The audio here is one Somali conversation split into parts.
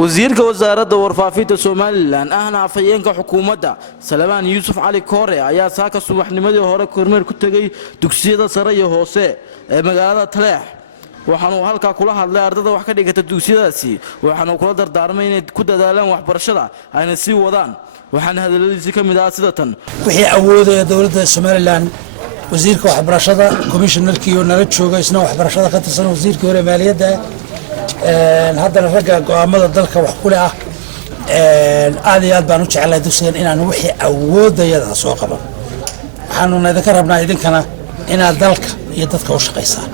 wasiirka wasaaradda warfaafinta Soomaaliland ahna afayeenka xukuumadda Salmaan Yuusuf Cali Koore ayaa saaka subaxnimadii hore kormeer ku tagay dugsiyada sare iyo hoose ee magaalada Taleex waxaanu halka kula hadlay ardayda wax ka dhigata dugsiyadaasi waxaanu kula dardaarmay inay ku dadaalaan waxbarashada ayna sii wadaan waxaan hadaladiisa kamid ah sida tan wixii awoodaya dawladda Soomaaliland wasiirka waxbarashada commissionerkii oo nala jooga isna waxbarashada ka tirsan wasiirkii hore maaliyadda haddana ragga go'aamada dalka wax ku leh aad iyo aad baan u jecelahay dugsigan inaan wixii awoodayada soo qaban waxaanu idinka rabnaa idinkana inaad dalka iyo dadka u shaqaysaan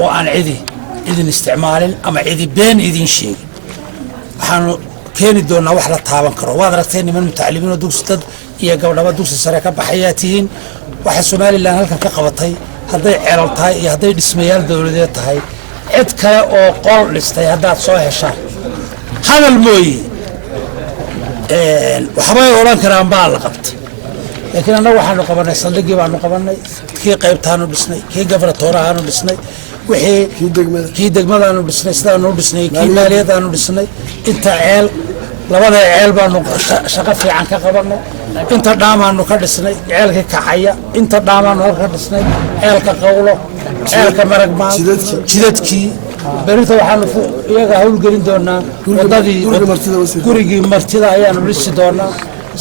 oo aan idin isticmaalin ama been idin sheegin waxaanu keeni doonaa wax la taaban karo waad aragteen niman mutacalimiin oo dugsi dad iyo gabdhaba dugsi sare ka baxayaa tihiin waxa Soomaaliland halkan ka qabatay hadday ceelal tahay iyo hadday dhismayaal dawladeed tahay cid kale oo qol dhistay haddaad soo heshaan hadal mooye waxbay oran karaan baa la qabtay laakiin annagu waxaanu qabanay saldhigii baanu qabanay kii qaybtaanu dhisnay kii gabratoorahaanu dhisnay wixii kii degmadaanu dhisnay sidaanu dhisnay kii maaliyadaanu dhisnay inta ceel labada ceel baanu shaqo fiican ka qabanay inta dhaamaanu ka dhisnay ceelka kacaya inta dhaamaanu ka dhisnay ceelka qowlo ceelka maragmaad jidadkii berita waxaanu iyaga hawlgelin doonaa wadadii gurigii martida ayaanu dhisi doonaa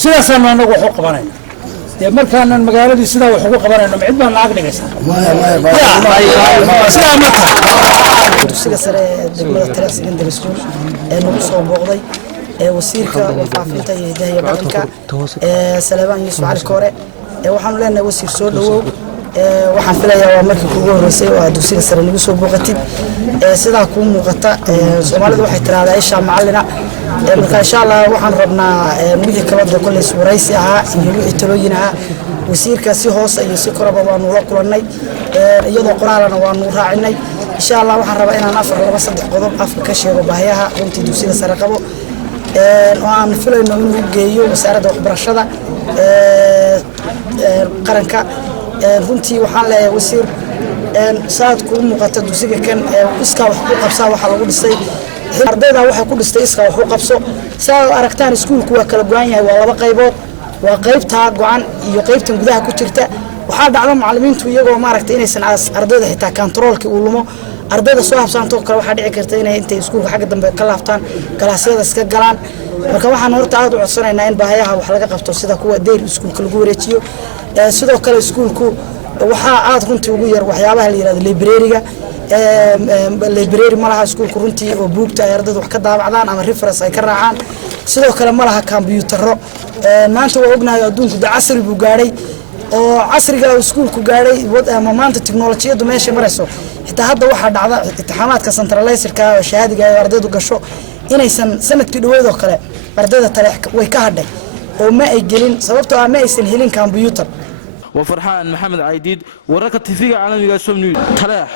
sidaasaanu anagu wax u qabanayna markaanan magaaladii sidaa wax ugu qabanayno cid baan lacag dhigaysaa sidaa ma tahay dugsiga sare degmada Taleex Secondary School nagu soo booqday wasiirka warfaafinta iyo hidaha iyo dhaqanka Salmaan Yuusuf Cali Koore waxaanu leenahay wasiir soo dhawow waxaan filayaa waa markii ugu horeysay oo dugsiga sare nagu soo booqatid sidaa ku muuqata Soomaalidu waxay tiraahdaa isha macallina marka insha Allah waxaan rabnaa wixii kala duwan kulli waraysi ahaa iyo wixii talooyin ahaa wasiirka si hoos iyo si koraba waanu la kulannay iyadoo qoraalana waanu raacinay insha Allah waxaan rabaa inaan saddex qodob afka ka sheego baahiyaha runtii dugsiga sare qabo aan filayno inuu geeyo wasaaradda waxbarashada qaranka runtii waxaan leeyahay wasiir saad ku muuqata dugsiga kan iska wax ku qabsaa waxa lagu dhisay ardayda waxa ku dhistay iska wax u qabso saa aragtaan iskuulku waa kala go'an yahay waa laba qaybood waa qaybta go'an iyo qaybtan gudaha ku jirta waxa dhacdo macallimiintu iyagoo maaragtay inaysan ardayda xitaa controlki uu lumo ardayda soo habsaanto kale waxa dhici karta inay intay iskuulka xagga dambe ka laaftaan galaasyada iska galaan marka waxaan horta aad u codsanaynaa in baahiyaha wax laga qabto sida kuwa dayr iskuulka lagu wareejiyo sidoo kale iskuulku waxa aad runtii ugu yar waxyaabaha la yiraahdo library malaha iskuulku runtii oo buugta ay ardaydu wax ka daabacdaan ama reference ay ka raacaan sidoo kale malaha kombiyuutarro maanta waa ognahay adduunku casri buu gaaray oo casriga iskuulku gaaray ama maanta tiknoolajiyadu meesha marayso xitaa hadda waxa dhacda imtixaanaadka centralizerka oo shahaadiga ay ardaydu gasho inaysan sanadkii dhaweed oo kale ardayda Taleex way ka hadhay oo ma ay gelin sababtoo ah ma aysan helin kombiyuutar وفرحان محمد عيديد ورقة تفيق عالمي Som News Taleex